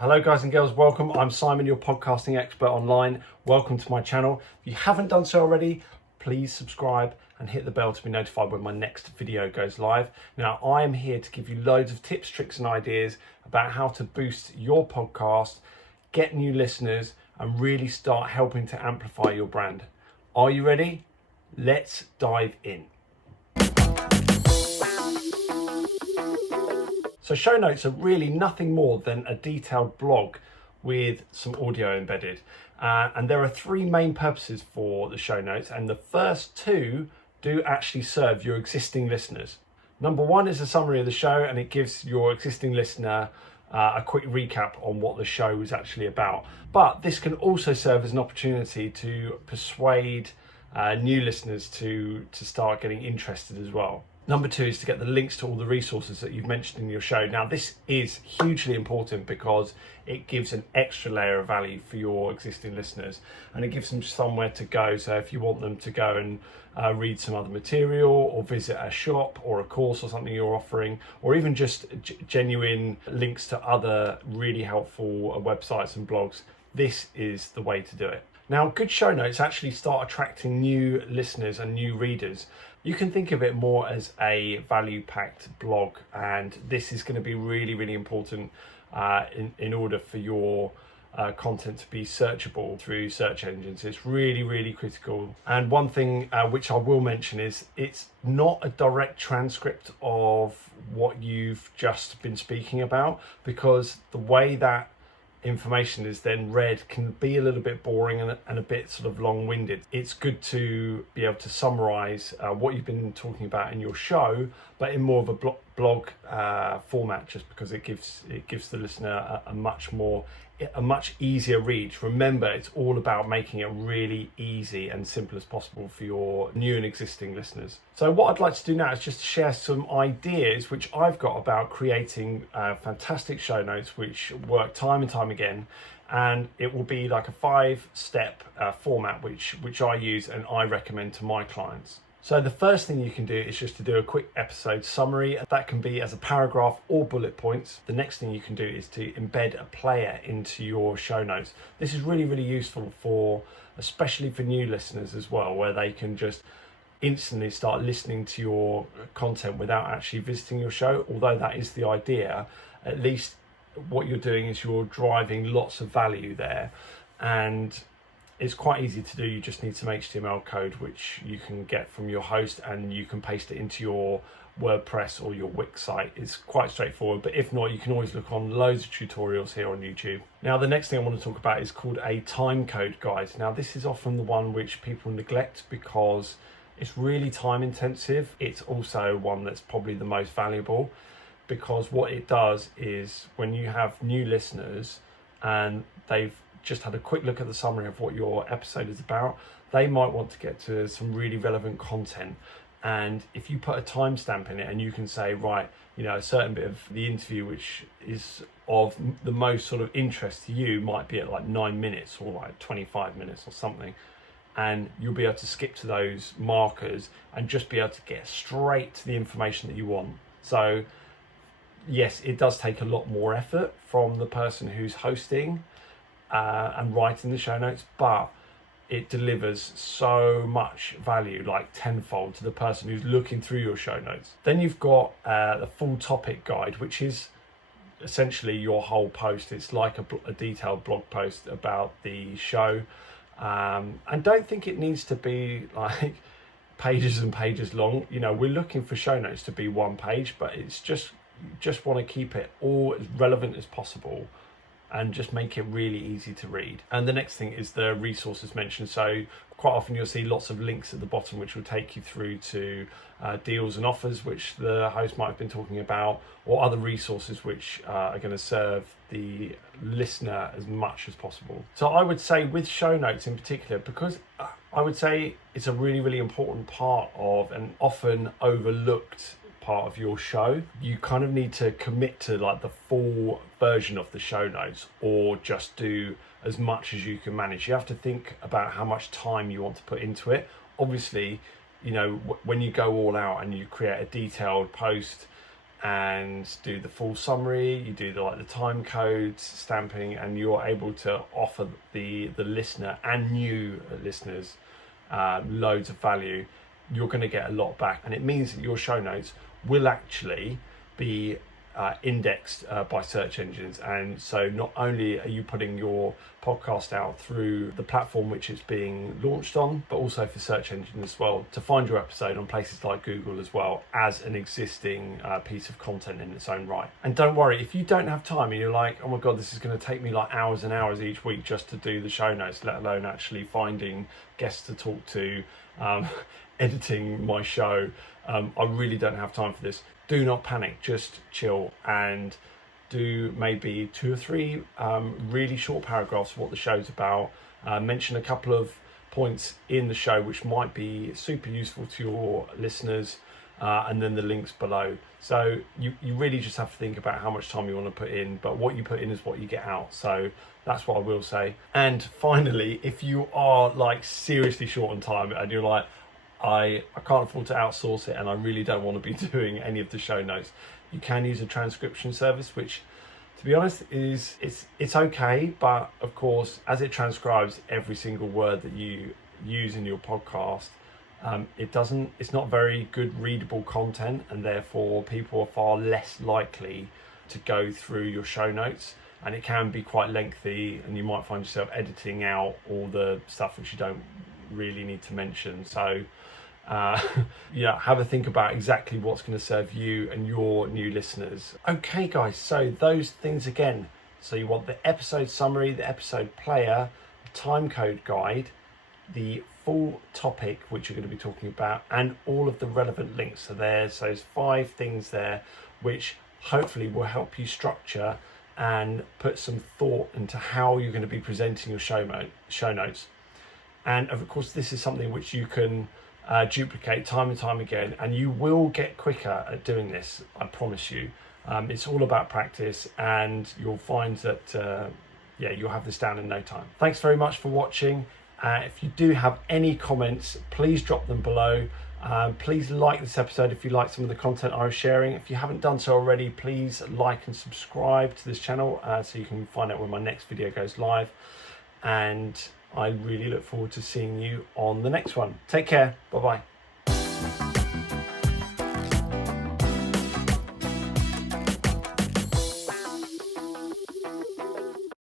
Hello guys and girls, welcome. I'm Simon, your podcasting expert online. Welcome to my channel. If you haven't done so already, please subscribe and hit the bell to be notified when my next video goes live. Now, I am here to give you loads of tips, tricks and ideas about how to boost your podcast, get new listeners and really start helping to amplify your brand. Are you ready? Let's dive in. So show notes are really nothing more than a detailed blog with some audio embedded. And there are three main purposes for the show notes, and the first two do actually serve your existing listeners. Number one is a summary of the show, and it gives your existing listener a quick recap on what the show is actually about. But this can also serve as an opportunity to persuade new listeners to start getting interested as well. Number two is to get the links to all the resources that you've mentioned in your show. Now, this is hugely important because it gives an extra layer of value for your existing listeners, and it gives them somewhere to go. So if you want them to go and read some other material or visit a shop or a course or something you're offering, or even just genuine links to other really helpful websites and blogs, this is the way to do it. Now, good show notes actually start attracting new listeners and new readers. You can think of it more as a value-packed blog, and this is going to be really, really important in order for your content to be searchable through search engines. It's really, really critical. And one thing which I will mention is it's not a direct transcript of what you've just been speaking about, because the way that information is then read can be a little bit boring and a bit sort of long-winded. It's good to be able to summarize what you've been talking about in your show, but in more of a blog format, just because it gives the listener a much easier read. Remember, it's all about making it really easy and simple as possible for your new and existing listeners. So what I'd like to do now is just share some ideas which I've got about creating fantastic show notes which work time and time again, and it will be like a 5-step format which I use and I recommend to my clients. So the first thing you can do is just to do a quick episode summary. That can be as a paragraph or bullet points. The next thing you can do is to embed a player into your show notes. This is really, really useful especially for new listeners as well, where they can just instantly start listening to your content without actually visiting your show. Although that is the idea, at least what you're doing is you're driving lots of value there, and it's quite easy to do. You just need some HTML code which you can get from your host, and you can paste it into your WordPress or your Wix site. It's quite straightforward, but if not, you can always look on loads of tutorials here on YouTube. Now, the next thing I want to talk about is called a timecode guide. Now, this is often the one which people neglect because it's really time intensive. It's also one that's probably the most valuable, because what it does is when you have new listeners and they've just had a quick look at the summary of what your episode is about, they might want to get to some really relevant content. And if you put a timestamp in it and you can say, right, a certain bit of the interview which is of the most sort of interest to you might be at like 9 minutes or like 25 minutes or something, and you'll be able to skip to those markers and just be able to get straight to the information that you want. So yes, it does take a lot more effort from the person who's hosting and writing the show notes, but it delivers so much value, like tenfold, to the person who's looking through your show notes. Then you've got the full topic guide, which is essentially your whole post. It's like a detailed blog post about the show, and don't think it needs to be like pages and pages long. We're looking for show notes to be 1 page, but it's just want to keep it all as relevant as possible and just make it really easy to read. And the next thing is the resources mentioned. So quite often you'll see lots of links at the bottom which will take you through to deals and offers which the host might have been talking about, or other resources which are going to serve the listener as much as possible. So I would say with show notes in particular, because I would say it's a really, really important part of an often overlooked part of your show, you kind of need to commit to like the full version of the show notes, or just do as much as you can manage. You have to think about how much time you want to put into it. Obviously, when you go all out and you create a detailed post and do the full summary, you do the time codes, stamping, and you're able to offer the listener and new listeners loads of value, you're going to get a lot back. And it means that your show notes will actually be indexed by search engines. And so not only are you putting your podcast out through the platform which it's being launched on, but also for search engines as well, to find your episode on places like Google as well as an existing piece of content in its own right. And don't worry, if you don't have time and you're like, oh my god, this is going to take me like hours and hours each week just to do the show notes, let alone actually finding guests to talk to, editing my show, I really don't have time for this. Do not panic, just chill and do maybe 2 or 3 really short paragraphs of what the show's about. Mention a couple of points in the show which might be super useful to your listeners, and then the links below. So you really just have to think about how much time you want to put in, but what you put in is what you get out. So that's what I will say. And finally, if you are like seriously short on time and you're like, I can't afford to outsource it and I really don't want to be doing any of the show notes, you can use a transcription service, which to be honest is it's okay, but of course as it transcribes every single word that you use in your podcast, it's not very good readable content, and therefore people are far less likely to go through your show notes, and it can be quite lengthy and you might find yourself editing out all the stuff which you don't really need to mention. So have a think about exactly what's going to serve you and your new listeners. Okay guys, so those things again. So you want the episode summary, the episode player, the timecode guide, the full topic which you're going to be talking about, and all of the relevant links. So there's those 5 things there which hopefully will help you structure and put some thought into how you're going to be presenting your show notes. And of course this is something which you can duplicate time and time again, and you will get quicker at doing this, I promise you. It's all about practice, and you'll find that you'll have this down in no time. Thanks very much for watching. If you do have any comments, please drop them below. Please like this episode if you like some of the content I was sharing. If you haven't done so already, please like and subscribe to this channel so you can find out when my next video goes live. And I really look forward to seeing you on the next one. Take care. Bye-bye.